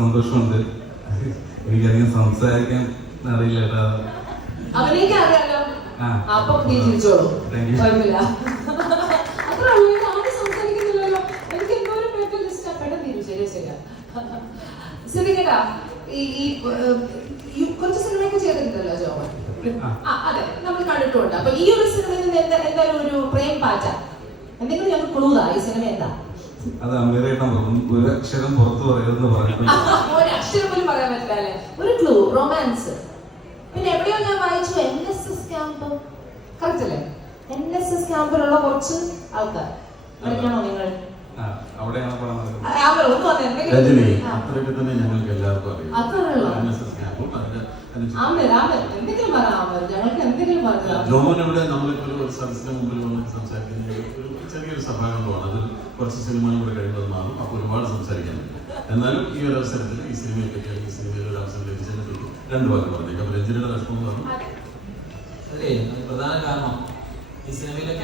സന്തോഷമുണ്ട്. എനിക്കധികം സംസാരിക്കാൻ അറിയില്ല കേട്ടോ. അവനേക്ക് അറിയാലോ. അപ്പൊ ചിരിച്ചോളൂ, കുഴപ്പമില്ല. അത്ര ആരും സംസാരിക്കുന്നില്ലല്ലോ. എനിക്ക് എന്തോരം പേപ്പർ ഇഷ്ടപ്പെട്ട തീരും. ശരിയാ ശരിയാ. ശ്രദ്ധിക്കട്ടാ, ഈ കുറച്ച് സിനിമയൊക്കെ ചെയ്തിട്ടുണ്ടല്ലോ ജോമൻ. അതെ, നമ്മൾ കണ്ടിട്ടുണ്ട്. അപ്പൊ ഈ ഒരു സിനിമയിൽ നിന്ന് എന്തായാലും ഒരു പ്രേം പാറ്റ എന്തെങ്കിലും ഞങ്ങൾക്ക് ക്ലൂതാ ഈ സിനിമ എന്താ? അത് ഒരു അക്ഷരം പുറത്തു പറയരുതെന്ന് പറഞ്ഞു. ഒരു അക്ഷരം പോലും പറയാൻ പറ്റില്ല അല്ലേ? ഒരു ക്ലൂ, റൊമാൻസ്. പിന്നെ എവിടെയോ ഞാൻ വായിച്ചു NSS ക്യാമ്പ്, കറക്റ്റ് അല്ലേ? NSS ക്യാമ്പിലുള്ള കുറച്ച് ആൾക്കാർ ആണോ നിങ്ങൾ? അത്രയൊക്കെ തന്നെ ഞങ്ങൾക്ക് എല്ലാവർക്കും അറിയാം. ജോമോനിവിടെ നമ്മളിപ്പോൾ ഒരു സദസ്സിന് മുമ്പിൽ വന്ന് സംസാരിക്കുന്ന ഒരു ചെറിയൊരു സഭാംഗമാണ്. അതിൽ കുറച്ച് സിനിമകൾ കൂടെ കഴിയുന്നത് മാറും. അപ്പോൾ ഒരുപാട് സംസാരിക്കാനുണ്ട്. എന്നാലും ഈ ഒരു അവസരത്തിൽ ഈ സിനിമയെ പറ്റി അല്ലെങ്കിൽ ഈ സിനിമയിൽ ഒരു അവസരം ലഭിച്ചതിനെ പറ്റി രണ്ട് വാക്ക് പറഞ്ഞേക്കാം. രഞ്ജനയുടെ വിഷമം പറഞ്ഞു. പ്രധാന കാരണം ഈ സിനിമയിലെ